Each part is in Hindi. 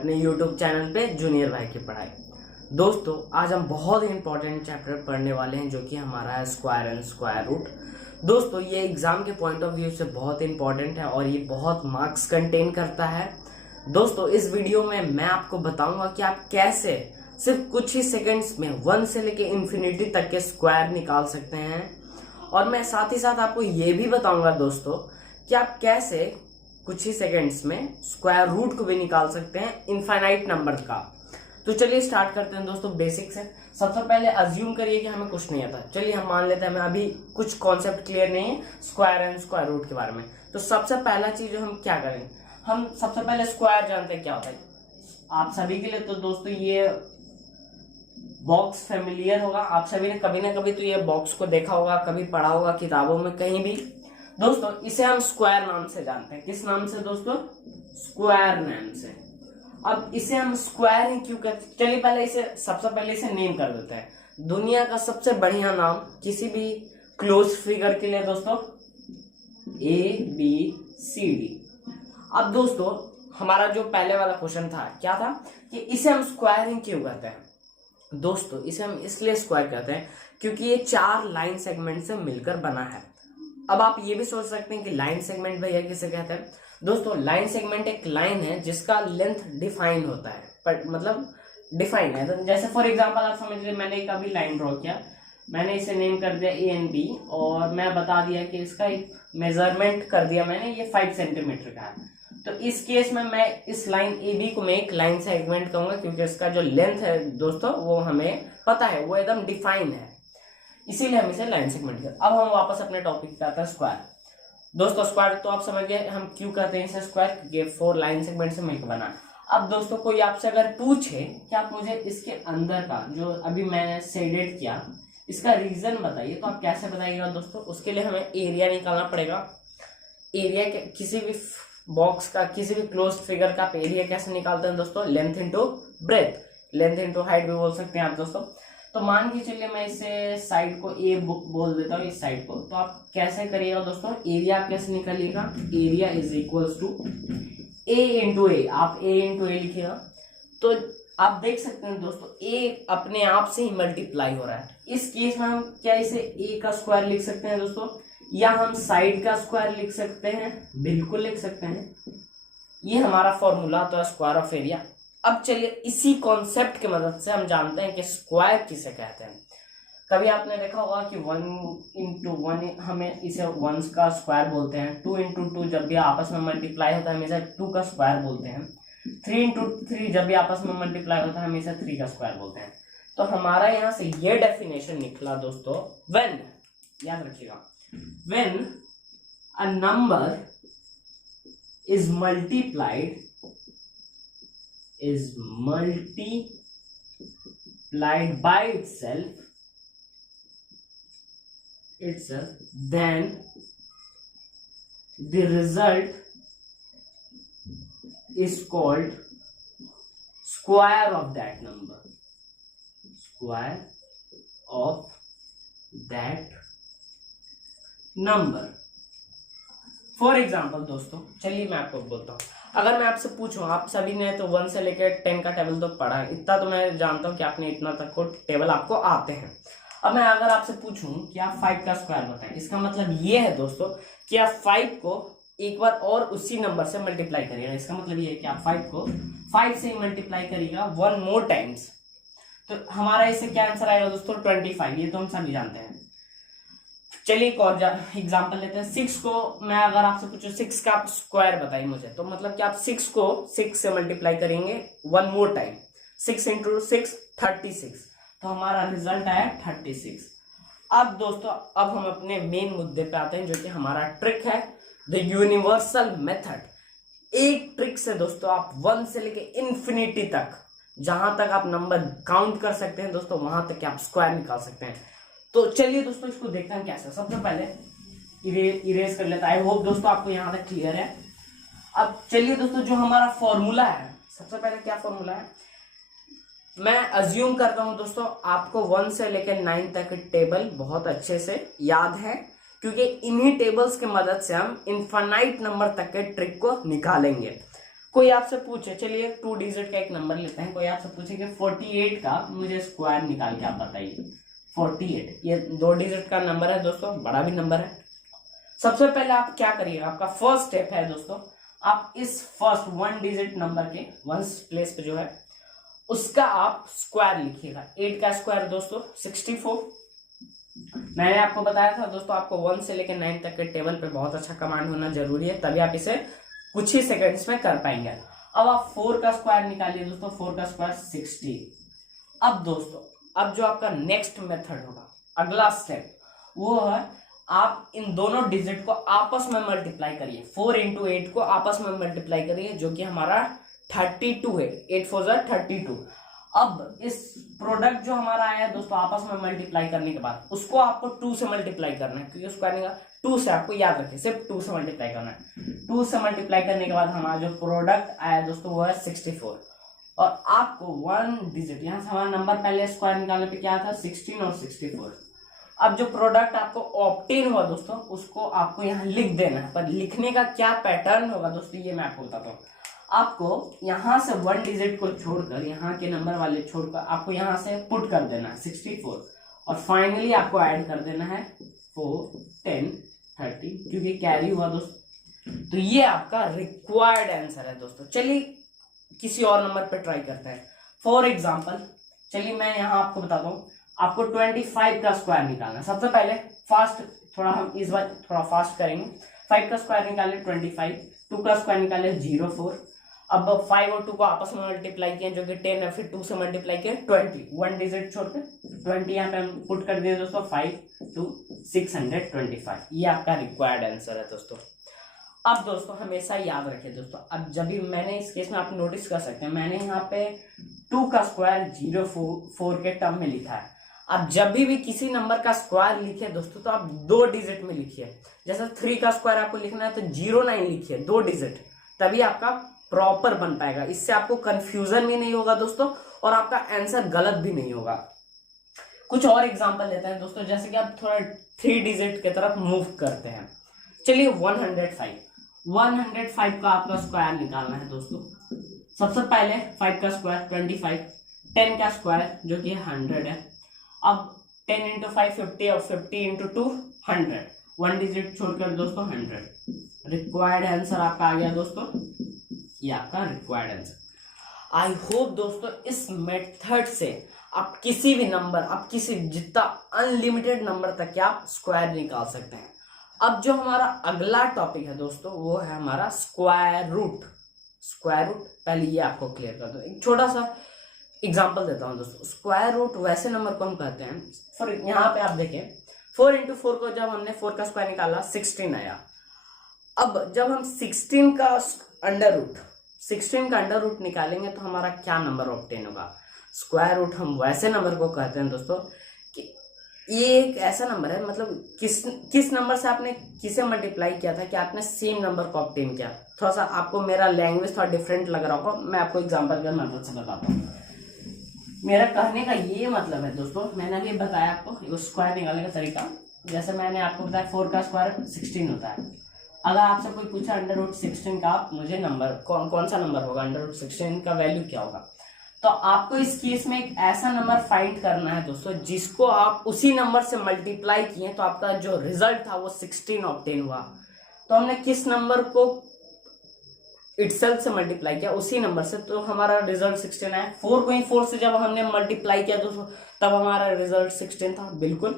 अपने YouTube चैनल पे जूनियर भाई की पढ़ाई। दोस्तों आज हम बहुत ही इंपॉर्टेंट चैप्टर पढ़ने वाले हैं जो कि हमारा है स्क्वायर एंड स्क्वायर रूट। दोस्तों ये एग्जाम के पॉइंट ऑफ व्यू से बहुत इंपॉर्टेंट है और ये बहुत मार्क्स कंटेन करता है। दोस्तों इस वीडियो में मैं आपको बताऊंगा कि आप कैसे सिर्फ कुछ ही सेकंड्स में 1 से लेके इन्फिनिटी तक के स्क्वायर निकाल सकते हैं, और मैं साथ ही साथ आपको ये भी बताऊंगा दोस्तों कि आप कैसे कुछ ही सेकंड्स में स्क्वायर रूट को भी निकाल सकते हैं इनफाइनाइट नंबर का। तो चलिए स्टार्ट करते हैं दोस्तों बेसिक से। सबसे पहले अज्यूम करिए कि हमें कुछ नहीं आता। चलिए हम मान लेते हैं हमें अभी कुछ कॉन्सेप्ट क्लियर नहीं है स्क्वायर एंड स्क्वायर रूट के बारे में। तो सबसे पहला चीज हम क्या करें, हम सबसे पहले स्क्वायर जानते हैं क्या होता है आप सभी के लिए। तो दोस्तों ये बॉक्स फेमिलियर होगा, आप सभी ने कभी ना कभी तो ये बॉक्स को देखा होगा, कभी पढ़ा होगा किताबों में कहीं भी। दोस्तों इसे हम स्क्वायर नाम से जानते हैं। किस नाम से दोस्तों? स्क्वायर नाम से। अब इसे हम स्क्वायर ही क्यों कहते हैं? चलिए पहले सबसे पहले इसे नेम कर देते हैं। दुनिया का सबसे बढ़िया नाम किसी भी क्लोज फिगर के लिए दोस्तों ABCD। अब दोस्तों हमारा जो पहले वाला क्वेश्चन था क्या था कि इसे हम स्क्वायरिंग क्यों कहते हैं? दोस्तों इसे हम इसलिए स्क्वायर कहते हैं क्योंकि ये 4 लाइन सेगमेंट से मिलकर बना है। अब आप ये भी सोच सकते हैं कि लाइन सेगमेंट भैया किसे कहते हैं? दोस्तों लाइन सेगमेंट एक लाइन है जिसका लेंथ डिफाइन होता है, पर मतलब डिफाइन है। तो जैसे फॉर एग्जांपल आप समझ लीजिए मैंने एक अभी लाइन ड्रॉ किया, मैंने इसे नेम कर दिया ANB और मैं बता दिया कि इसका एक मेजरमेंट कर दिया मैंने, ये 5 सेंटीमीटर का है। तो इस केस में मैं इस लाइन AB को मैं एक लाइन सेगमेंट कहूंगा क्योंकि इसका जो लेंथ है दोस्तों वो हमें पता है, वो एकदम डिफाइन है, इसीलिए हम इसे लाइन सेगमेंट कहते हैं। अब हम वापस अपने टॉपिक पे आते हैं स्क्वायर। दोस्तों स्क्वायर तो आप समझ गए हम क्यों कहते हैं इसे स्क्वायर, क्योंकि 4 लाइन सेगमेंट से मिलकर बना। अब दोस्तों कोई आपसे अगर पूछे कि आप मुझे इसके अंदर का जो अभी मैंने शेडेड किया इसका रीजन बताइए, तो आप कैसे बताइएगा दोस्तों? उसके लिए हमें एरिया निकालना पड़ेगा। एरिया के किसी भी बॉक्स का, किसी भी क्लोज फिगर का एरिया कैसे निकालते हैं दोस्तों? Length into breadth, length into height भी बोल सकते हैं आप दोस्तों। तो मान के चलिए मैं इसे साइड को A बोल देता हूँ, इस साइड को। तो आप कैसे करिएगा दोस्तों? एरिया आप कैसे निकालिएगा? Area is equals to A into A। आप A इंटू A लिखिएगा तो आप देख सकते हैं दोस्तों A अपने आप से ही मल्टीप्लाई हो रहा है। इस केस में हम क्या इसे A का स्क्वायर लिख सकते हैं दोस्तों, या हम साइड का स्क्वायर लिख सकते हैं? बिल्कुल लिख सकते हैं। ये हमारा फॉर्मूला तो है स्क्वायर ऑफ एरिया। अब चलिए इसी कॉन्सेप्ट की मदद से हम जानते हैं कि स्क्वायर किसे कहते हैं। कभी आपने देखा होगा कि 1 इंटू 1 हमें इसे 1 का स्क्वायर बोलते हैं। 2 इंटू 2 जब भी आपस में मल्टीप्लाई होता है हम इसे 2 का स्क्वायर बोलते हैं। 3 इंटू 3 जब भी आपस में मल्टीप्लाई होता है हम इसे 3 का स्क्वायर बोलते हैं। तो हमारा यहाँ से ये डेफिनेशन निकला दोस्तों, व्हेन, याद रखिएगा, when a number is multiplied by itself, then the result is called square of that number. Square of that number. For example दोस्तों चलिए मैं आपको बोलता हूँ, अगर मैं आपसे पूछूं, आप सभी ने तो 1 से लेकर 10 का टेबल तो पढ़ा है, इतना तो मैं जानता हूँ कि आपने इतना तक को टेबल आपको आते हैं। अब मैं अगर आपसे पूछूं कि आप 5 का स्क्वायर बताएं, इसका मतलब ये है दोस्तों कि आप 5 को एक बार और उसी नंबर से मल्टीप्लाई करिएगा। इसका मतलब ये है कि आप 5 को 5 से मल्टीप्लाई करिएगा 1 मोर टाइम्स। तो हमारा इससे क्या आंसर आएगा दोस्तों? 25। ये तो हम सभी जानते हैं। चलिए एक और एग्जाम्पल लेते हैं। 6 को मैं अगर आपसे पूछूं 6 का आप स्क्वायर बताइए मुझे, तो मतलब कि आप 6 को 6 से मल्टीप्लाई करेंगे 1 मोर टाइम। 6 इंटू 6 36। तो हमारा रिजल्ट आया 36। अब दोस्तों अब हम अपने मेन मुद्दे पे आते हैं जो कि हमारा ट्रिक है, द यूनिवर्सल मेथड। एक ट्रिक से दोस्तों आप 1 से लेके इन्फिनिटी तक, जहां तक आप नंबर काउंट कर सकते हैं दोस्तों वहां तक आप स्क्वायर निकाल सकते हैं। तो चलिए दोस्तों इसको देखते हैं कैसे। सबसे पहले इरेज कर लेता है। आई होप दोस्तों आपको यहां तक क्लियर है। अब चलिए दोस्तों जो हमारा फॉर्मूला है, सबसे पहले क्या फॉर्मूला है, मैं अज्यूम करता हूं दोस्तों आपको 1 से लेकर 9 तक टेबल बहुत अच्छे से याद है, क्योंकि इन्हीं टेबल्स की मदद से हम इनफाइनाइट नंबर तक के ट्रिक को निकालेंगे। कोई आपसे पूछे, चलिए 2 डिजिट का एक नंबर लेते हैं, कोई आपसे पूछे कि 48 का मुझे स्क्वायर निकाल के आप बताइए। 48 ये 2 डिजिट का नंबर है दोस्तों, बड़ा भी नंबर है। सबसे पहले आप क्या करिएगा, आपका फर्स्ट स्टेप है दोस्तों, आप इस फर्स्ट 1 डिजिट नंबर के 1 प्लेस पे जो है उसका आप स्क्वायर लिखिएगा। 8 का स्क्वायर दोस्तों 64। मैंने आपको बताया था दोस्तों, आपको 1 से लेकर 9 तक के टेबल पे बहुत अच्छा कमांड होना जरूरी है, तभी आप इसे कुछ ही सेकंड्स में कर पाएंगे। अब आप 4 का स्क्वायर निकालिए दोस्तों, 4 का स्क्वायर 60। अब दोस्तों, अब जो आपका नेक्स्ट मेथड होगा, अगला स्टेप, वो है आप इन दोनों डिजिट को आपस में मल्टीप्लाई करिए। 4 इंटू 8 को आपस में मल्टीप्लाई करिए, जो कि हमारा 32 है। 8 4 जा 32। अब इस प्रोडक्ट जो हमारा आया है दोस्तों, आपस में मल्टीप्लाई करने के बाद उसको आपको 2 से मल्टीप्लाई करना है, क्योंकि उसको आने का 2 से, आपको याद रखिए सिर्फ 2 से मल्टीप्लाई करना है। 2 से मल्टीप्लाई करने के बाद हमारा जो प्रोडक्ट आया दोस्तों वो है 64। और आपको 1 डिजिट, यहां से हमारा नंबर पहले स्क्वायर निकालने पे क्या था, 16 और 64। अब जो प्रोडक्ट आपको ऑब्टेन हुआ दोस्तों, उसको आपको यहाँ लिख देना है, पर लिखने का क्या पैटर्न होगा दोस्तों ये मैं आपको बताता हूँ। आपको यहां से 1 डिजिट को छोड़कर, यहाँ के नंबर वाले छोड़कर आपको यहां से पुट कर देना है 64, और फाइनली आपको ऐड कर देना है 4 10 30, क्योंकि कैरी हुआ दोस्तों। तो ये आपका रिक्वायर्ड आंसर है दोस्तों। चलिए किसी और नंबर पे ट्राई करते हैं। फॉर एग्जाम्पल, चलिए मैं यहाँ आपको बताता हूँ, आपको 25 का स्क्वायर निकालना है। सबसे पहले फास्ट, थोड़ा हम इस बार थोड़ा फास्ट करेंगे। 5 का स्क्वायर निकाले 25, 2 का स्क्वायर निकाले 04। अब 5 और 2 को आपस में मल्टीप्लाई किया जो कि 10 है, फिर 2 से मल्टीप्लाई किया 20, 1 डिजिट छोड़कर 20 यहाँ पे हम पुट कर दिए दोस्तों, 5 2 625। ये आपका रिक्वायर्ड आंसर है दोस्तों। अब दोस्तों हमेशा याद रखिए दोस्तों, अब जब भी मैंने इस केस में आप नोटिस कर सकते हैं, मैंने यहाँ पे 2 का स्क्वायर 04 के टर्म में लिखा है। अब जब भी किसी नंबर का स्क्वायर लिखे दोस्तों, तो आप 2 डिजिट में लिखिए। जैसे 3 का स्क्वायर आपको लिखना है तो 09 लिखिए, 2 डिजिट, तभी आपका प्रॉपर बन पाएगा। इससे आपको कंफ्यूजन भी नहीं होगा दोस्तों, और आपका आंसर गलत भी नहीं होगा। कुछ और एग्जांपल लेते हैं दोस्तों, जैसे कि आप थोड़ा 3 डिजिट की तरफ मूव करते हैं। चलिए 105 का आपका स्क्वायर निकालना है दोस्तों। सबसे पहले 5 का स्क्वायर 25, 10 का स्क्वायर जो कि 100 है। अब 10 इंटू 5 50, और 50 इंटू 2 100, 1 डिजिट छोड़कर दोस्तों 100। रिक्वायर्ड आंसर आपका आ गया दोस्तों, ये आपका रिक्वायर्ड आंसर। आई होप दोस्तों इस मेथड से आप किसी भी नंबर, आप किसी जितना अनलिमिटेड नंबर तक के आप स्क्वायर निकाल सकते हैं। अब जो हमारा अगला टॉपिक है दोस्तों, वो है हमारा स्क्वायर रूट। स्क्वायर रूट, पहले ये आपको क्लियर कर दो। एक छोटा सा एग्जांपल देता हूं दोस्तों। स्क्वायर रूट वैसे नंबर को हम कहते हैं, फॉर यहाँ पे आप देखें 4 इंटू 4 को जब हमने 4 का स्क्वायर निकाला 16 आया। अब जब हम 16 का अंडर रूट निकालेंगे तो हमारा क्या नंबर ऑब्टेन होगा। स्क्वायर रूट हम वैसे नंबर को कहते हैं दोस्तों कि ये एक ऐसा नंबर है, मतलब किस नंबर से आपने किसे मल्टीप्लाई किया था कि आपने सेम नंबर को ऑब्टेन किया। थोड़ा सा आपको मेरा लैंग्वेज थोड़ा डिफरेंट लग रहा होगा, मैं आपको एग्जांपल के मदद से बताता हूँ। मेरा कहने का ये मतलब है दोस्तों, मैंने अभी बताया आपको स्क्वायर निकालने का तरीका। जैसे मैंने आपको बताया 4 का स्क्वायर 16 होता है। अगर आपसे कोई पूछा अंडर रूट 16 का मुझे नंबर कौन सा नंबर होगा, अंडर रूट 16 का वैल्यू क्या होगा, तो आपको इस केस में एक ऐसा नंबर फाइंड करना है दोस्तों जिसको आप उसी नंबर से मल्टीप्लाई किए तो आपका जो रिजल्ट था वो 16 ऑब्टेन हुआ। तो हमने किस नंबर को इटसेल्फ से मल्टीप्लाई किया, उसी नंबर से, तो हमारा रिजल्ट 16 आया। 4 को ही 4 से जब हमने मल्टीप्लाई किया दोस्तों, तब हमारा रिजल्ट 16 था। बिल्कुल,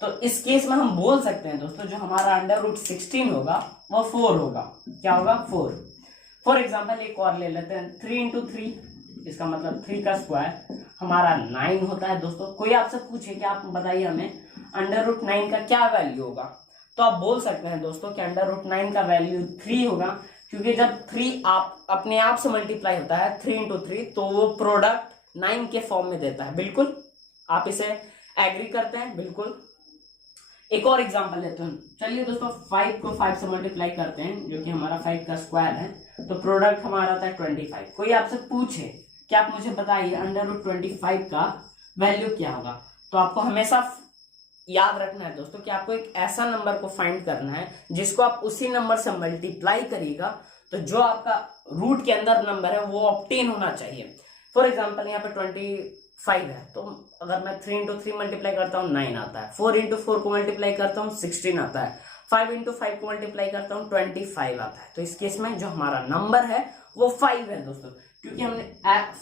तो इस केस में हम बोल सकते हैं दोस्तों जो हमारा अंडर रूट 16 होगा वो 4 होगा। क्या होगा, 4। फॉर एग्जाम्पल एक और ले लेते हैं, 3 इंटू 3, इसका मतलब 3 का स्क्वायर हमारा 9 होता है दोस्तों। कोई आपसे पूछे कि आप बताइए हमें अंडर रूट 9 का क्या वैल्यू होगा, तो आप बोल सकते हैं दोस्तों कि अंडर रूट 9 का वैल्यू 3 होगा, क्योंकि जब 3 आप अपने आप से मल्टीप्लाई होता है 3 इंटू 3, तो वो प्रोडक्ट 9 के फॉर्म में देता है। बिल्कुल, आप इसे एग्री करते हैं। बिल्कुल, एक और एग्जांपल लेते हैं। चलिए दोस्तों 5 को 5 से मल्टीप्लाई करते हैं, जो कि हमारा 5 का स्क्वायर है, तो प्रोडक्ट हमारा आता है 25। कोई आपसे पूछे कि आप मुझे बताइए अंडर रूट 25 का वैल्यू क्या होगा, तो आपको हमेशा याद रखना है दोस्तों कि आपको एक ऐसा नंबर को फाइंड करना है जिसको आप उसी नंबर से मल्टीप्लाई करिएगा तो जो आपका रूट के अंदर नंबर है वो ऑब्टेन होना चाहिए। फॉर एग्जाम्पल यहाँ पे 25 है, तो अगर मैं 3 into 3 मल्टीप्लाई करता हूँ 9 आता है, 4 into 4 को मल्टीप्लाई करता हूँ 16 आता है, 5 into 5 को मल्टीप्लाई करता हूँ 25 आता है। तो इस केस में जो हमारा नंबर है वो 5 है दोस्तों, क्योंकि हमने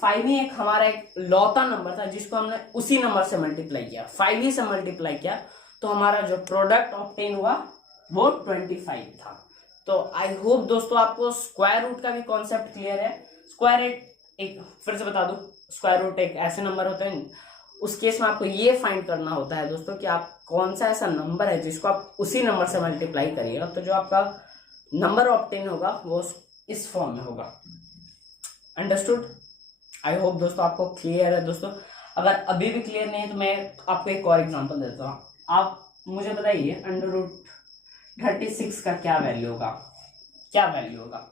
5 ही एक हमारा एक लौता नंबर था जिसको हमने उसी नंबर से मल्टीप्लाई किया, 5 ही से मल्टीप्लाई किया, तो हमारा जो प्रोडक्ट ऑब्टेन हुआ वो 25 था। तो आई होप दोस्तों आपको स्क्वायर रूट का भी कॉन्सेप्ट क्लियर है। स्क्वायर एक फिर से बता दूं, स्क्वायर रूट एक ऐसे नंबर होते हैं, उस केस में आपको ये फाइंड करना होता है दोस्तों कि आप कौन सा ऐसा नंबर है जिसको आप उसी नंबर से मल्टीप्लाई करिएगा, तो जो आपका नंबर ऑब्टेन होगा वो इस फॉर्म में होगा। अंडरस्टूड? आई होप दोस्तों आपको क्लियर है। दोस्तों अगर अभी भी क्लियर नहीं है तो मैं आपको एक और एग्जांपल देता हूँ। आप मुझे बताइए √36 का क्या वैल्यू होगा, क्या वैल्यू होगा?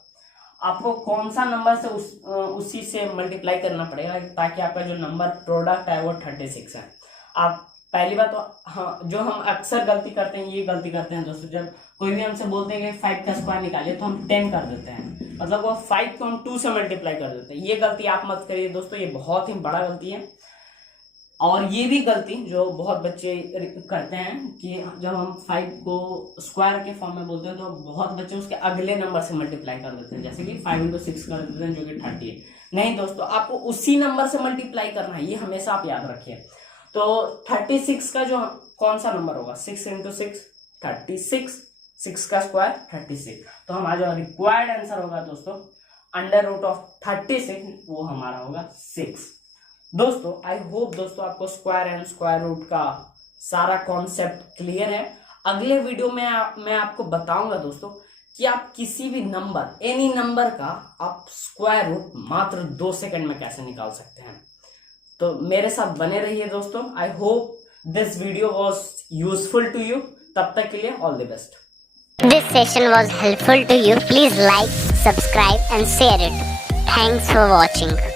आपको कौन सा नंबर से उसी से मल्टीप्लाई करना पड़ेगा ताकि आपका जो नंबर प्रोडक्ट है वो 36 है। आप पहली बात तो हाँ, जो हम अक्सर गलती करते हैं, ये गलती करते हैं दोस्तों, जब कोई भी हमसे बोलते हैं कि 5 का स्क्वायर निकालिए तो हम 10 कर देते हैं, मतलब वो 5 को हम 2 से मल्टीप्लाई कर देते हैं। ये गलती आप मत करिए दोस्तों, ये बहुत ही बड़ा गलती है। और ये भी गलती जो बहुत बच्चे करते हैं कि जब हम 5 को स्क्वायर के फॉर्म में बोलते हैं तो बहुत बच्चे उसके अगले नंबर से मल्टीप्लाई कर देते हैं, जैसे कि 5 into 6 कर देते हैं जो कि 30 है। नहीं दोस्तों, आपको उसी नंबर से मल्टीप्लाई करना है, ये हमेशा आप याद रखिए। तो 36 का जो कौन सा नंबर होगा, 6 into 6 36, 6 का स्क्वायर 36। तो हमारा जो रिक्वायर्ड आंसर होगा दोस्तों √36, वो हमारा होगा 6। दोस्तों आई होप दोस्तों आपको स्क्वायर एंड स्क्वायर रूट का सारा कॉन्सेप्ट क्लियर है। अगले वीडियो में मैं आपको बताऊंगा दोस्तों कि आप किसी भी नंबर, एनी नंबर का आप स्क्वायर रूट मात्र 2 सेकंड में कैसे निकाल सकते हैं। तो मेरे साथ बने रहिए दोस्तों। I hope this video was useful to you. तब तक के लिए all the best. This session was helpful to you. Please like, subscribe and share it. Thanks for watching.